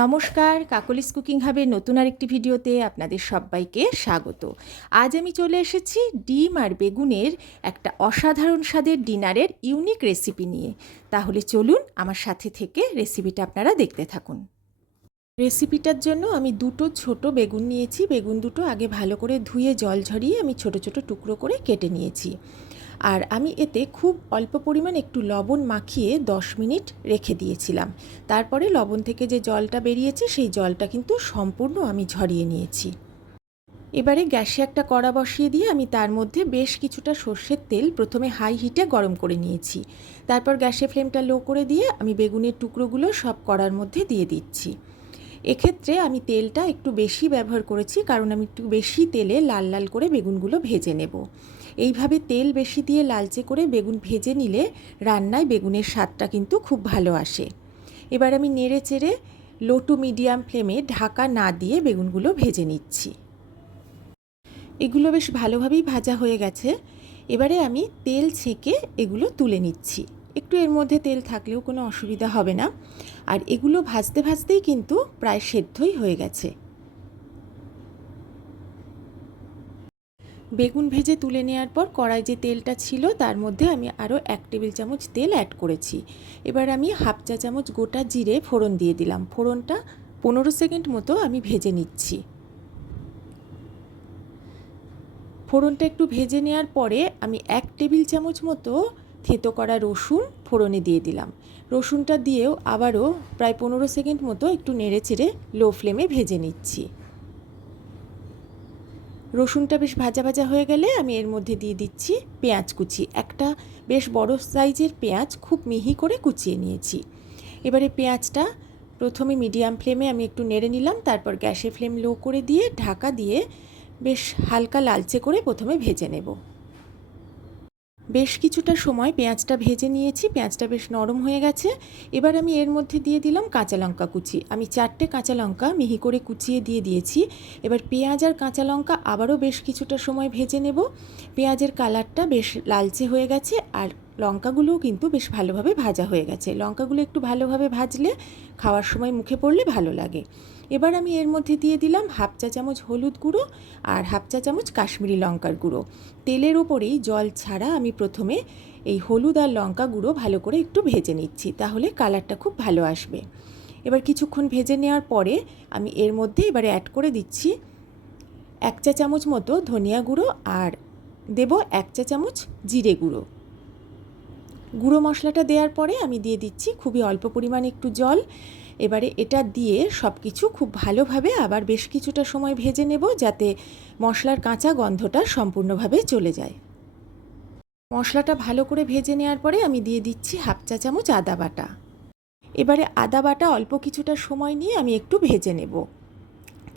নমস্কার, কাকলিস কুকিং হাবের নতুন আরেকটি ভিডিওতে আপনাদের সবাইকে স্বাগত। আজ আমি চলে এসেছি ডিম আর বেগুনের একটা অসাধারণ স্বাদের ডিনারের ইউনিক রেসিপি নিয়ে। তাহলে চলুন আমার সাথে থেকে রেসিপিটা আপনারা দেখতে থাকুন। রেসিপিটার জন্য আমি দুটো ছোট বেগুন নিয়েছি। বেগুন দুটো আগে ভালো করে ধুয়ে জল ঝরিয়ে আমি ছোট ছোট টুকরো করে কেটে নিয়েছি। আর আমি এতে খুব অল্প পরিমাণ একটু লবণ মাখিয়ে 10 মিনিট রেখে দিয়েছিলাম। তারপরে লবণ থেকে যে জলটা বেরিয়েছে, সেই জলটা কিন্তু সম্পূর্ণ আমি ঝরিয়ে নিয়েছি। এবারে গ্যাসে একটা কড়া বসিয়ে দিয়ে আমি তার মধ্যে বেশ কিছুটা সর্ষের তেল প্রথমে হাই হিটে গরম করে নিয়েছি। তারপর গ্যাসে ফ্লেমটা লো করে দিয়ে আমি বেগুনের টুকরোগুলো সব কড়ার মধ্যে দিয়ে দিচ্ছি। এক্ষেত্রে আমি তেলটা একটু বেশি ব্যবহার করেছি, কারণ আমি একটু বেশি তেলে লাল লাল করে বেগুনগুলো ভেজে নেব। এইভাবে তেল বেশি দিয়ে লালচে করে বেগুন ভেজে নিলে রান্নায় বেগুনের স্বাদটা কিন্তু খুব ভালো আসে। এবার আমি নেড়ে চেড়ে লো টু মিডিয়াম ফ্লেমে ঢাকা না দিয়ে বেগুনগুলো ভেজে নিচ্ছি। এগুলো বেশ ভালোভাবেই ভাজা হয়ে গেছে। এবারে আমি তেল ছেঁকে এগুলো তুলে নিচ্ছি। একটু এর মধ্যে তেল থাকলেও কোনো অসুবিধা হবে না। আর এগুলো ভাজতে ভাজতেই কিন্তু প্রায় সেদ্ধই হয়ে গেছে। বেগুন ভেজে তুলে নেওয়ার পর কড়াই যে তেলটা ছিল তার মধ্যে আমি আরও এক টেবিল চামচ তেল অ্যাড করেছি। এবার আমি হাফ চা চামচ গোটা জিরে ফোড়ন দিয়ে দিলাম। ফোড়নটা পনেরো সেকেন্ড মতো আমি ভেজে নিচ্ছি। ফোড়নটা একটু ভেজে নেওয়ার পরে আমি এক টেবিল চামচ মতো থেতো করা রসুন ফোড়নে দিয়ে দিলাম। রসুনটা দিয়েও আবারও প্রায় পনেরো সেকেন্ড মতো একটু নেড়ে চেড়ে লো ফ্লেমে ভেজে নিচ্ছি। রসুনটা বেশ ভাজা ভাজা হয়ে গেলে আমি এর মধ্যে দিয়ে দিচ্ছি পেঁয়াজ কুচি। একটা বেশ বড় সাইজের পেঁয়াজ খুব মিহি করে কুচিয়ে নিয়েছি। এবারে পেঁয়াজটা প্রথমে মিডিয়াম ফ্লেমে আমি একটু নেড়ে নিলাম, তারপর গ্যাসে ফ্লেম লো করে দিয়ে ঢাকা দিয়ে বেশ হালকা লালচে করে প্রথমে ভেজে নেব। বেশ কিছুটা সময় পেঁয়াজটা ভেজে নিয়েছি, পেঁয়াজটা বেশ নরম হয়ে গেছে। এবার আমি এর মধ্যে দিয়ে দিলাম কাঁচা লঙ্কা কুচি। আমি চারটে কাঁচা লঙ্কা মিহি করে কুচিয়ে দিয়ে দিয়েছি। এবার পেঁয়াজ আর কাঁচা লঙ্কা আবারও বেশ কিছুটা সময় ভেজে নেব। পেঁয়াজের কালারটা বেশ লালচে হয়ে গেছে আর লঙ্কাগুলোও কিন্তু বেশ ভালোভাবে ভাজা হয়ে গেছে। লঙ্কাগুলো একটু ভালোভাবে ভাজলে খাওয়ার সময় মুখে পড়লে ভালো লাগে। এবার আমি এর মধ্যে দিয়ে দিলাম হাফ চা চামচ হলুদ গুঁড়ো আর হাফ চা চামচ কাশ্মীরি লঙ্কার গুঁড়ো। তেলের ওপরেই জল ছাড়া আমি প্রথমে এই হলুদ আর লঙ্কা গুঁড়ো ভালো করে একটু ভেজে নিচ্ছি, তাহলে কালারটা খুব ভালো আসবে। এবার কিছুক্ষণ ভেজে নেওয়ার পরে আমি এর মধ্যে এবারে অ্যাড করে দিচ্ছি এক চা চামচ মতো ধনিয়া গুঁড়ো আর দেব এক চা চামচ জিরে গুঁড়ো। গুঁড়ো মশলাটা দেওয়ার পরে আমি দিয়ে দিচ্ছি খুবই অল্প পরিমাণে একটু জল। এবারে এটা দিয়ে সব কিছু খুব ভালোভাবে আবার বেশ কিছুটা সময় ভেজে নেব যাতে মশলার কাঁচা গন্ধটা সম্পূর্ণভাবে চলে যায়। মশলাটা ভালো করে ভেজে নেওয়ার পরে আমি দিয়ে দিচ্ছি হাফ চা চামচ আদা বাটা। এবারে আদা বাটা অল্প কিছুটা সময় নিয়ে আমি একটু ভেজে নেব।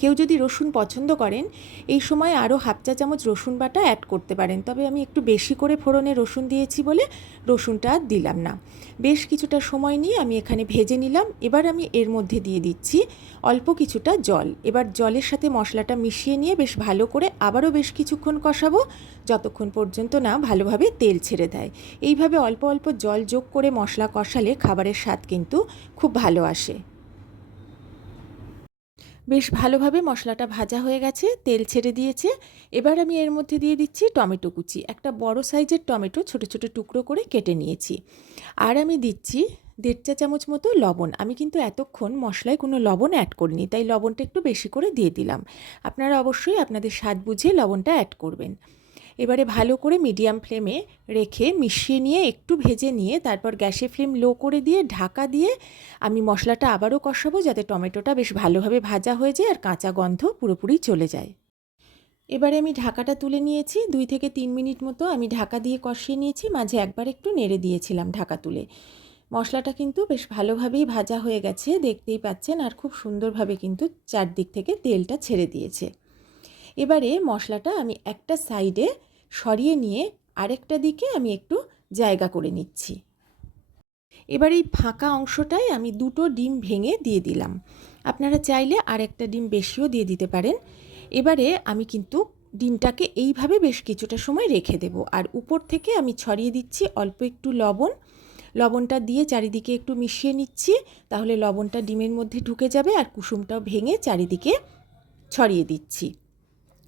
কেউ যদি রসুন পছন্দ করেন, এই সময় আরও হাফ চা চামচ রসুন বাটা অ্যাড করতে পারেন। তবে আমি একটু বেশি করে ফোড়নে রসুন দিয়েছি বলে রসুনটা আর দিলাম না। বেশ কিছুটা সময় নিয়ে আমি এখানে ভেজে নিলাম। এবার আমি এর মধ্যে দিয়ে দিচ্ছি অল্প কিছুটা জল। এবার জলের সাথে মশলাটা মিশিয়ে নিয়ে বেশ ভালো করে আবারও বেশ কিছুক্ষণ কষাবো, যতক্ষণ পর্যন্ত না ভালোভাবে তেল ছেড়ে দেয়। এইভাবে অল্প অল্প জল যোগ করে মশলা কষালে খাবারের স্বাদ কিন্তু খুব ভালো আসে। বেশ ভালোভাবে মশলাটা ভাজা হয়ে গেছে, তেল ছেড়ে দিয়েছে। এবার আমি এর মধ্যে দিয়ে দিচ্ছি টমেটো কুচি। একটা বড় সাইজের টমেটো ছোট ছোট টুকরো করে কেটে নিয়েছি। আর আমি দিচ্ছি দেড় চা চামচ মতো লবণ। আমি কিন্তু এতক্ষণ মশলায় কোনো লবণ অ্যাড করিনি, তাই লবণটা একটু বেশি করে দিয়ে দিলাম। আপনারা অবশ্যই আপনাদের স্বাদ বুঝে লবণটা অ্যাড করবেন। এবারে ভালো করে মিডিয়াম ফ্লেমে রেখে মিশিয়ে নিয়ে, একটু ভেজে নিয়ে, তারপর গ্যাসে ফ্লেম লো করে দিয়ে, ঢাকা দিয়ে আমি মশলাটা আবারও কষাবো যাতে টমেটোটা বেশ ভালোভাবে ভাজা হয়ে যায় আর কাঁচা গন্ধ পুরোপুরি চলে যায়। এবারে আমি ঢাকাটা তুলে নিয়েছি, দুই থেকে তিন মিনিট মতো আমি ঢাকা দিয়ে কষিয়ে নিয়েছি, মাঝে একবার একটু নেড়ে দিয়েছিলাম ঢাকা তুলে। মশলাটা কিন্তু বেশ ভালোভাবেই ভাজা হয়ে গেছে, দেখতেই পাচ্ছেন আর খুব সুন্দরভাবে কিন্তু চারদিক থেকে তেলটা ছেড়ে দিয়েছে। এবারে মশলাটা আমি একটা সাইডে সরিয়ে নিয়ে আরেকটা দিকে আমি একটু জায়গা করে নিচ্ছি। এবার এই ফাঁকা অংশটায় আমি দুটো ডিম ভেঙে দিয়ে দিলাম। আপনারা চাইলে আরেকটা ডিম বেশিও দিয়ে দিতে পারেন। এবারে আমি কিন্তু ডিমটাকে এইভাবে বেশ কিছুটা সময় রেখে দেব। আর উপর থেকে আমি ছড়িয়ে দিচ্ছি অল্প একটু লবণ। লবণটা দিয়ে চারিদিকে একটু মিশিয়ে নিচ্ছি, তাহলে লবণটা ডিমের মধ্যে ঢুকে যাবে আর কুসুমটাও ভেঙে চারিদিকে ছড়িয়ে দিচ্ছি।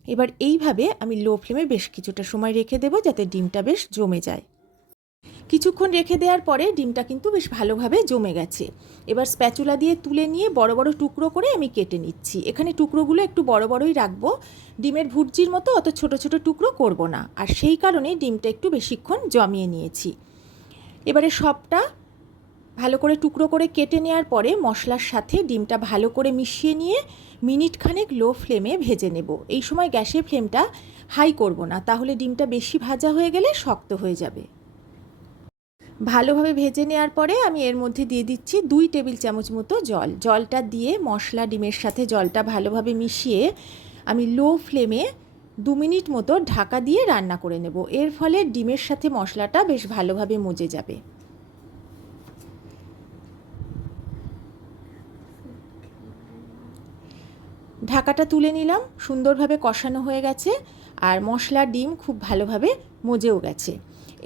এবার এইভাবে আমি লো ফ্লেমে বেশ কিছুটা সময় রেখে দেবো যাতে ডিমটা বেশ জমে যায়। কিছুক্ষণ রেখে দেওয়ার পরে ডিমটা কিন্তু বেশ ভালোভাবে জমে গেছে। এবার স্প্যাচুলা দিয়ে তুলে নিয়ে বড় বড় টুকরো করে আমি কেটে নিচ্ছি। এখানে টুকরোগুলো একটু বড় বড়ই রাখব। ডিমের ভুর্জির মতো অত ছোট ছোট টুকরো করব না। আর সেই কারণে ডিমটা একটু বেশিক্ষণ জমিয়ে নিয়েছি। এবারে সবটা ভালো করে টুকরো করে কেটে নেওয়ার পরে মশলার সাথে ডিমটা ভালো করে মিশিয়ে নিয়ে মিনিট খানেক লো ফ্লেমে ভেজে নেব। এই সময় গ্যাসের ফ্লেমটা হাই করব না, তাহলে ডিমটা বেশি ভাজা হয়ে গেলে শক্ত হয়ে যাবে। ভালোভাবে ভেজে নেওয়ার পরে আমি এর মধ্যে দিয়ে দিচ্ছি দুই টেবিল চামচ মতো জল। জলটা দিয়ে মশলা ডিমের সাথে জলটা ভালোভাবে মিশিয়ে আমি লো ফ্লেমে দু মিনিট মতো ঢাকা দিয়ে রান্না করে নেব। এর ফলে ডিমের সাথে মশলাটা বেশ ভালোভাবে মজে যাবে। ঢাকাটা তুলে নিলাম, সুন্দরভাবে কষানো হয়ে গেছে আর মশলা ডিম খুব ভালোভাবে মজেও গেছে।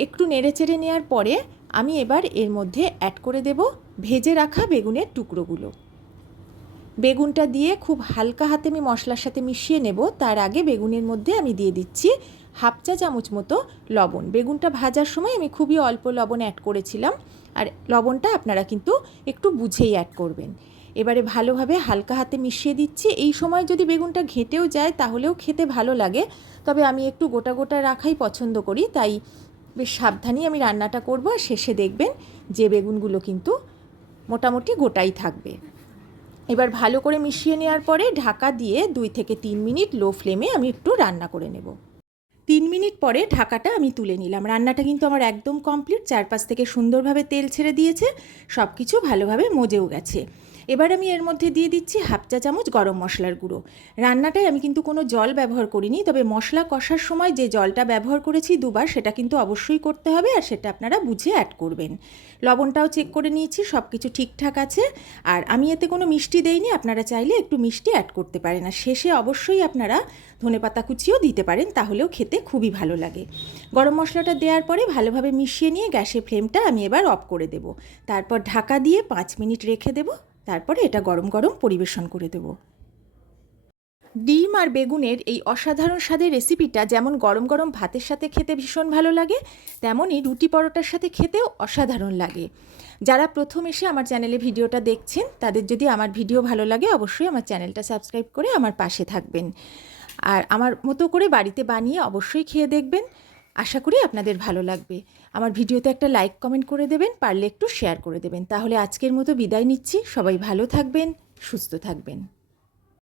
একটু নেড়ে চেড়ে নেওয়ার পরে আমি এবার এর মধ্যে অ্যাড করে দেব ভেজে রাখা বেগুনের টুকরোগুলো। বেগুনটা দিয়ে খুব হালকা হাতে আমি মশলার সাথে মিশিয়ে নেব, তার আগে বেগুনের মধ্যে আমি দিয়ে দিচ্ছি হাফ চা চামচ মতো লবণ। বেগুনটা ভাজার সময় আমি খুবই অল্প লবণ অ্যাড করেছিলাম, আর লবণটা আপনারা কিন্তু একটু বুঝেই অ্যাড করবেন। এবারে ভালোভাবে হালকা হাতে মিশিয়ে দিচ্ছি। এই সময় যদি বেগুনটা ঘেঁটেও যায়, তাহলেও খেতে ভালো লাগে। তবে আমি একটু গোটা গোটা রাখাই পছন্দ করি, তাই বেশ সাবধানেই আমি রান্নাটা করব আর শেষে দেখবেন যে বেগুনগুলো কিন্তু মোটামুটি গোটাই থাকবে। এবার ভালো করে মিশিয়ে নেওয়ার পরে ঢাকা দিয়ে দুই থেকে তিন মিনিট লো ফ্লেমে আমি একটু রান্না করে নেব। তিন মিনিট পরে ঢাকাটা আমি তুলে নিলাম। রান্নাটা কিন্তু আমার একদম কমপ্লিট, চারপাশ থেকে সুন্দরভাবে তেল ছেড়ে দিয়েছে সব কিছু ভালোভাবে মজেও গেছে। এবার আমি এর মধ্যে দিয়ে দিচ্ছি হাফ চা চামচ গরম মশলার গুঁড়ো। রান্নাটায় আমি কিন্তু কোনো জল ব্যবহার করিনি, তবে মশলা কষার সময় যে জলটা ব্যবহার করেছি দুবার সেটা কিন্তু অবশ্যই করতে হবে আর সেটা আপনারা বুঝে অ্যাড করবেন। লবণটাও চেক করে নিয়েছি সব কিছু ঠিকঠাক আছে। আর আমি এতে কোনো মিষ্টি দেইনি, আপনারা চাইলে একটু মিষ্টি অ্যাড করতে পারেন। আর শেষে অবশ্যই আপনারা ধনেপাতা কুচিও দিতে পারেন, তাহলেও খেতে খুবই ভালো লাগে। গরম মশলাটা দেওয়ার পরে ভালোভাবে মিশিয়ে নিয়ে গ্যাসের ফ্লেমটা আমি এবার অফ করে দেব। তারপর ঢাকা দিয়ে পাঁচ মিনিট রেখে দেবো। তারপরে এটা গরম গরম পরিবেশন করে দেব। ডিম আর বেগুনের এই অসাধারণ স্বাদের রেসিপিটা যেমন গরম গরম ভাতের সাথে খেতে ভীষণ ভালো লাগে, তেমনই রুটি পরোটার সাথে খেতেও অসাধারণ লাগে। যারা প্রথম এসে আমার চ্যানেলে ভিডিওটা দেখছেন, তাদের যদি আমার ভিডিও ভালো লাগে, অবশ্যই আমার চ্যানেলটা সাবস্ক্রাইব করে আমার পাশে থাকবেন। আর আমার মতো করে বাড়িতে বানিয়ে অবশ্যই খেয়ে দেখবেন। আশা করি আপনাদের ভালো লাগবে। আমার ভিডিওতে একটা লাইক কমেন্ট করে দেবেন, পারলে একটু শেয়ার করে দেবেন। তাহলে আজকের মতো বিদায় নিচ্ছি। সবাই ভালো থাকবেন, সুস্থ থাকবেন।